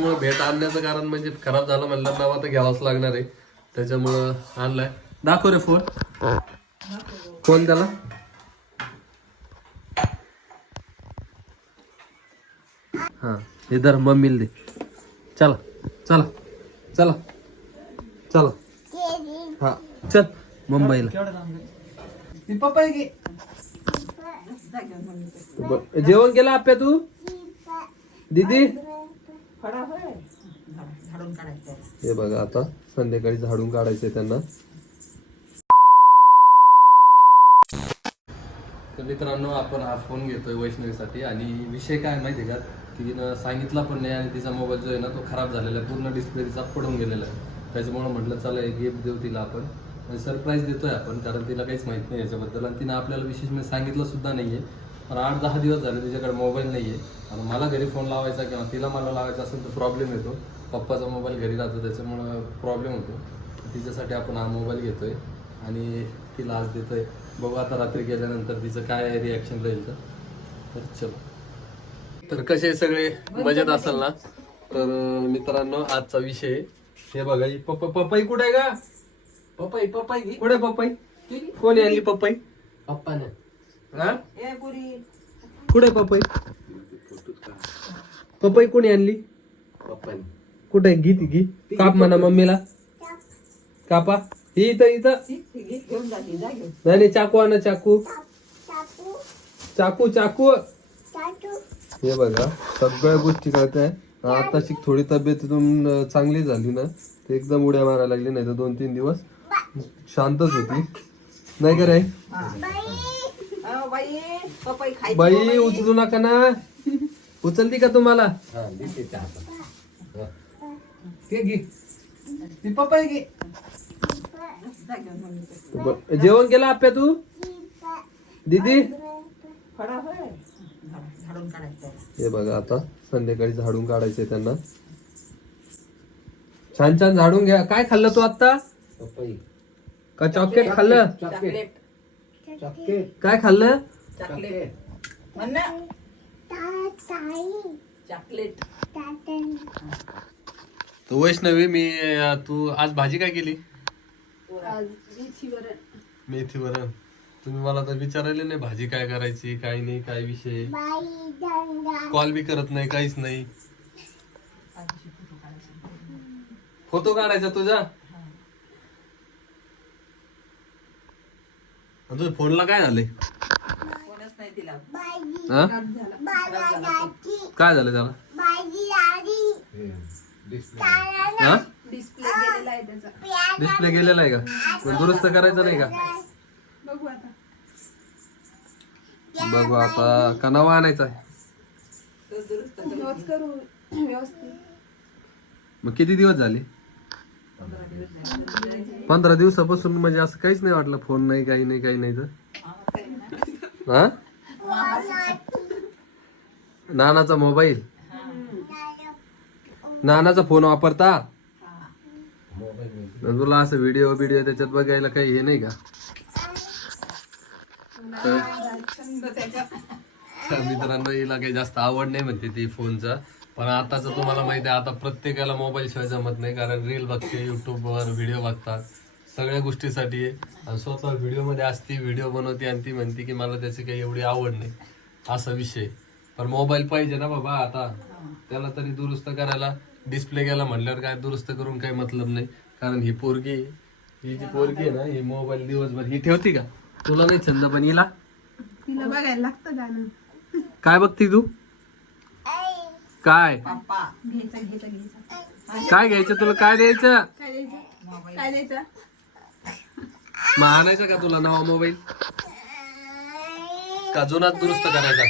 त्यामुळे भेट आणण्याचं कारण म्हणजे खराब झालं म्हणलं नाव आता घ्यावाच लागणार आहे. त्याच्यामुळं आणलाय. दाखव रे फोन. फोन त्याला. हा इधर मम्मीला दे. चला चला चला चला. हा चल मुंबईला. पप्पा जेवण केलं आप्या तू? दीदी? हे बघा आता संध्याकाळी झाडून काढायचंय त्यांना. तर मित्रांनो आपण हा फोन घेतोय वैष्णवीसाठी आणि विषय काय माहिती का? तिनं सांगितला पण नाही आणि तिचा मोबाईल जो आहे ना तो खराब झालेला आहे. पूर्ण डिस्प्ले तिचा पडून गेलेला आहे. त्याच्यामुळे म्हटलं चला एक गिफ्ट देऊ तिला आपण. सरप्राईज देतोय आपण कारण तिला काहीच माहीत नाही याच्याबद्दल. आणि तिनं आपल्याला विशेष म्हणजे सांगितलं सुद्धा नाहीये. पण आठ दहा दिवस झाले तिच्याकडे मोबाईल नाहीये. आणि मला घरी फोन लावायचा किंवा तिला मला लावायचा असेल तर प्रॉब्लेम येतो. पप्पाचा मोबाईल घरी राहतो त्याच्यामुळं प्रॉब्लेम होतो. तिच्यासाठी आपण हा मोबाईल घेतोय. आणि तिला आज देतोय. बघू आता रात्री गेल्यानंतर तिचं काय रिॲक्शन राहील तर. चलो. तर कसे सगळे? मजेत असाल ना? तर मित्रांनो आजचा विषय हे बघा पप्पा पप्पाई कुठे आहे का पप्पाई पप्पाई. कुठे पप्पाई? कोणी आणली पप्पाई? पप्पाने. कुठे पप्पाई पप्पाई कोणी आणली? कुठे? घी ती घी. काप म्हणा मम्मीला. कापा. ही इथं इथं. नाही नाही, चाकू आणा चाकू. चाकू चाकू. हे बघा सगळ्या गोष्टी कळताय आताशी थोडी तब्येतीतून अं, चांगली झाली ना ते एकदम उड्या मारायला लागली नाही तर दोन तीन दिवस शांतच होती. नाही का रे? बाई पप्पाई खायची बाई उचलू नका ना. उचलती का तुम्हाला? ते घे ती पप्पाई घे. जा घेऊन मम्मीकडे. ब- जेवण केलं आप्या तू? दीदी? फळा होय. झाड- झाडून काढायचं. हे बघा आता संध्याकाळी झाडून काढायचंय त्यांना. छान छान झाडून घ्या. काय खाल्लं तू आता पप्पाई का चॉकलेट खाल्लं? चॉकलेट चॉकलेट काय खाल्लं? चॉकलेट. म्हण ना चॉकलेट. तर वैष्णवी मी अं, तू आज भाजी काय केली? मेथी वरण तुम्ही मला तर विचारायले नाही भाजी काय करायची काय नाही काय विषय. कॉल बी करत नाही काहीच नाही. फोटो काढायचा तुझा? तुझ्या फोनला काय झालंय? कोणच नाही तिला हा? काय झालं त्याला? हा डिस्प्ले गेलेला आहे त्याचा. डिस्प्ले गेलेला आहे का? मग दुरुस्त करायचं नाही का? बघू आता. बघू आता. का नवा आणायचा आहे. तो दुरुस्त रोज करू. व्यवस्थित. मग किती दिवस झाले? पंधरा दिवसापासून म्हणजे असं काहीच नाही वाटलं फोन नाही काही नाही काही नाही तर? हा? नानाचा मोबाईल? नानाचा फोन वापरता? तुला असं व्हिडिओ व्हिडिओ त्याच्यात बघायला काही हे नाही का? छंद मित्रांनो हिला काही जास्त आवड नाही म्हणते ती फोनचा. पण आताच तुम्हाला माहिती आहे आता प्रत्येकाला मोबाईल शिवाय जमत नाही कारण रील बघते युट्यूबवर व्हिडिओ बघतात. सगळ्या गोष्टीसाठी. आणि स्वतः व्हिडिओमध्ये असती व्हिडिओ बनवते आणि ती म्हणते की मला त्याची काही एवढी आवड नाही. असा विषय पण मोबाईल पाहिजे ना बाबा आता. त्याला तरी दुरुस्त करायला डिस्प्ले गेला म्हटल्यावर काय दुरुस्त करून काही मतलब नाही. कारण ही पोरगी ही जी पोरगी आहे ना ही मोबाईल दिवसभर ही ठेवती का? तुला नाही छंद पण हिला? तिला बघायला लागतं गाणं. काय बघती तू? काय? पप्पा घ्यायचा घ्यायचा घ्यायचा. काय घ्यायचं तुला? काय द्यायचं? काय द्यायचं? काय द्यायचं? मग आणायचा का तुला नवा मोबाईल? का जुनाच दुरुस्त करायचा?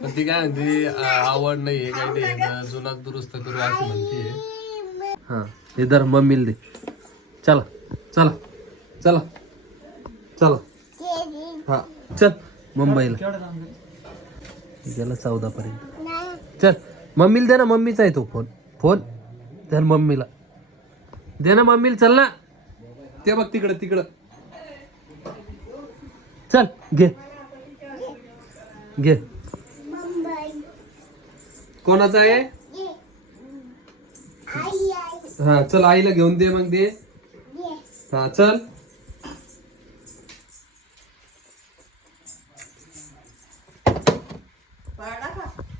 पण ती काय म्हणते आवड नाही काही नाही ना, जुनाच दुरुस्त करू अशी म्हणते हा हे धर मम्मीला दे. चला चला चला चला. हा चल मुंबईला. गेला चौदा पर्यंत चल मम्मीला दे ना मम्मीचा आहे तो फोन. फोन? तर मम्मीला. दे ना मम्मीला चल ना. ते बघ तिकडं तिकडं. चल घे. घे. कोणाचा आहे? हा चल आईला घेऊन दे मग दे. हा चल.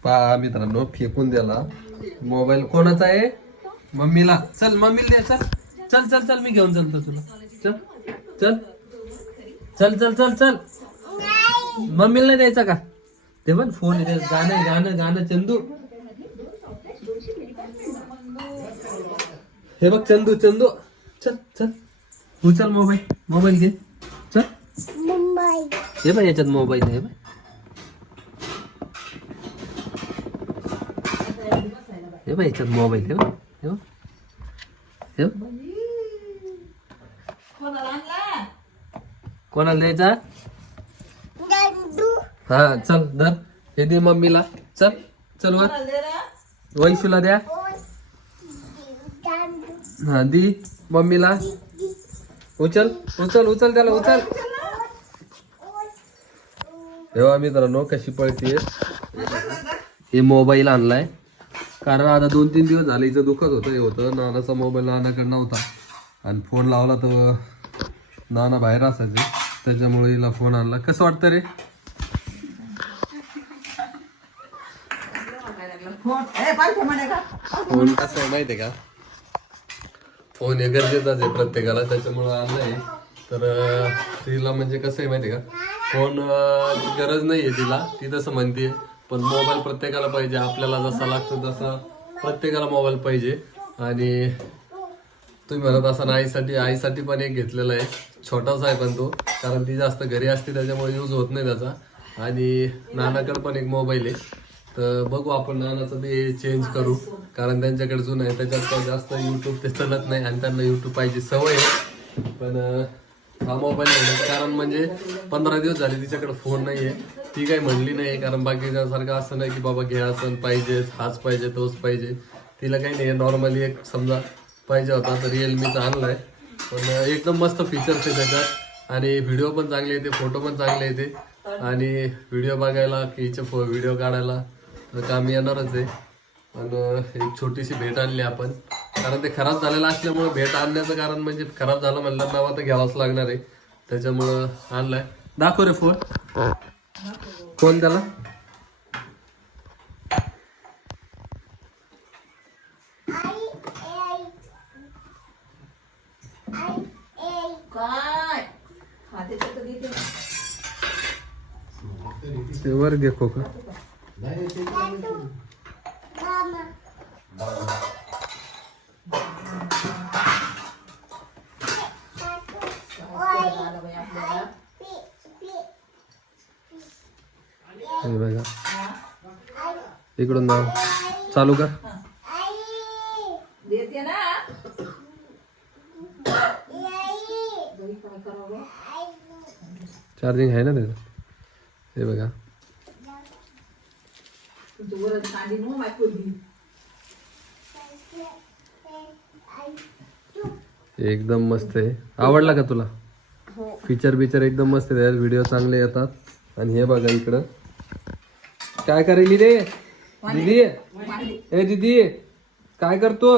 पहा मित्रांनो फेकून द्याला मोबाईल कोणाचा आहे? मम्मीला. चल मम्मीला दे चल. चल चल चल मी घेऊन चालतो तुला. चल चल. चल चल चल चल. मम्मीला द्यायचा का? ते पण फोन त्यात गाणं गाणं गाणं चंदू. हे बघ चंदू चंदू. चल चल. उचल मोबाईल. मोबाईल घे. चल. हे बघ याच्यात मोबाईल आहे हे बघ. हे बघ याच्यात मोबाईल हे बघ हे कोणाला द्यायचा हा चल धर हे दे मम्मीला चल चल वर वैशूला द्या हा दी मम्मीला उचल उचल उचल त्याला उचल तेव्हा मित्रांनो कशी पळतीये हे मोबाईल आणलाय कारण आता दोन तीन दिवस झाले हिचं दुखत होतं हे होतं. नानाचा मोबाईल नानाकडे नव्हता आणि फोन लावला तर नाना बाहेर असायचे. त्याच्यामुळे हिला फोन आणला. कसं वाटतं रे? फोन कसं आहे माहिती आहे का? फोन हे गरजेचाच आहे प्रत्येकाला. त्याच्यामुळं आणलंय. तर तिला म्हणजे कसं आहे माहिती आहे का फोन गरज नाही आहे तिला. ती तसं म्हणते पण मोबाईल प्रत्येकाला पाहिजे. आपल्याला जसा लागतो तसा प्रत्येकाला मोबाईल पाहिजे. आणि तुम्ही म्हणत असा आईसाठी आईसाठी पण एक घेतलेला आहे. छोटासा आहे पण तो. कारण ती जास्त घरी असते त्याच्यामुळे यूज होत नाही त्याचा. आणि नानाकडे पण एक मोबाईल आहे. तर बघू आपण नानाचं ते चेंज करू. कारण त्यांच्याकडे जुनं आहे. त्याच्यात जास्त यूट्यूब ते चलत नाही. आणि त्यांना यूट्यूब पाहिजे सवय आहे. पण हा मोबाईल कारण म्हणजे पंधरा दिवस झाले तिच्याकडे फोन नाही आहे ती काही म्हणली नाही कारण बाकीच्यासारखं असं नाही की बाबा घ्या असं पाहिजेच हाच पाहिजे तोच पाहिजे. तिला काही नाही नॉर्मली एक समजा पाहिजे होता तर रिअलमीचा आणलाय. पण एकदम मस्त फीचर्स आहे त्याच्यात. आणि व्हिडिओ पण चांगले येते फोटो पण चांगले येते. आणि व्हिडिओ बघायला की हिचे फो व्हिडिओ काढायला तर काम येणारच आहे. पण एक छोटीशी भेट आणली आपण. कारण ते खराब झालेलं असल्यामुळं भेट आणण्याचं कारण म्हणजे खराब झालं म्हणलं नवा तर घ्यावाच लागणार आहे. त्याच्यामुळं आणलाय. दाखव रे फोन फोन त्याला? वर घे खोका. हे बघा. इकडून जाऊ. चालू कर. ना. चार्जिंग आहे ना त्याचं? हे बघा. एकदम मस्त आहे. आवडला का तुला? फीचर बिचर एकदम मस्त आहे. व्हिडिओ चांगले येतात. आणि हे बघा इकडं. काय करेली रे दीदी ए दीदी काय करतो?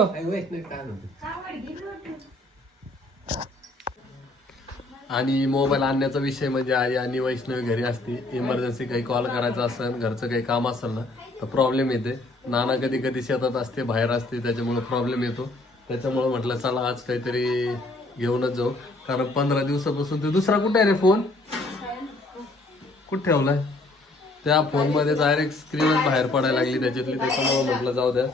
आणि मोबाईल आणण्याचा विषय म्हणजे आई आणि वैष्णवी घरी असते. इमर्जन्सी काही कॉल करायचा असेल घरचं काही काम असेल ना तर प्रॉब्लेम येते. नाना कधी कधी शेतात असते बाहेर असते त्याच्यामुळे प्रॉब्लेम येतो. त्याच्यामुळे म्हटलं चला आज काहीतरी घेऊनच जाऊ. कारण पंधरा दिवसापासून ते दुसरा कुठे आहे रे फोन कुठे ठेवलाय? त्या फोनमध्ये डायरेक्ट स्क्रीनच बाहेर पडायला लागली. त्याच्यातली त्याच्यामुळे म्हटलं जाऊ द्या.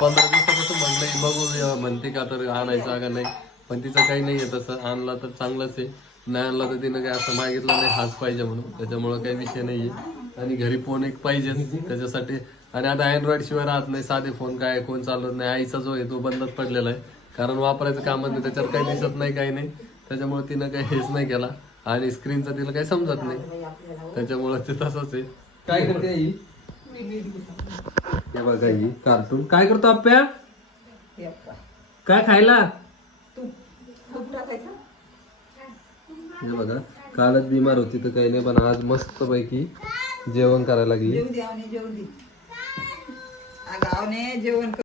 पंधरा दिवसापासून म्हटलं बघू म्हणते का तर आणायचा का नाही? पण तिचं काही नाही आहे तसं आणला तर चांगलंच आहे. नाही आणला तर तिनं काय असं मागितलं नाही हाच पाहिजे म्हणून. त्याच्यामुळं काही विषय नाही आहे आणि घरी फोन एक पाहिजे त्याच्यासाठी. आणि आता अँड्रॉइड शिवाय राहत नाही साधे फोन काय कोण चालत नाही. आईचा जो आहे तो बंदच पडलेला आहे. कारण वापरायचं कामच नाही त्याच्यावर काही दिसत नाही काही नाही. त्याच्यामुळे तिनं काही हेच नाही केला. आणि स्क्रीनचा तिला काही समजत नाही. त्याच्यामुळं ते तसंच आहे. काय करते आई? हे बघा ही कार्टून. काय करतो आप्या? हे. काय खायला? हे बघा कालच बिमार होती तर काही नाही पण आज मस्त पैकी जेवण करायला लागली. जेवण कर.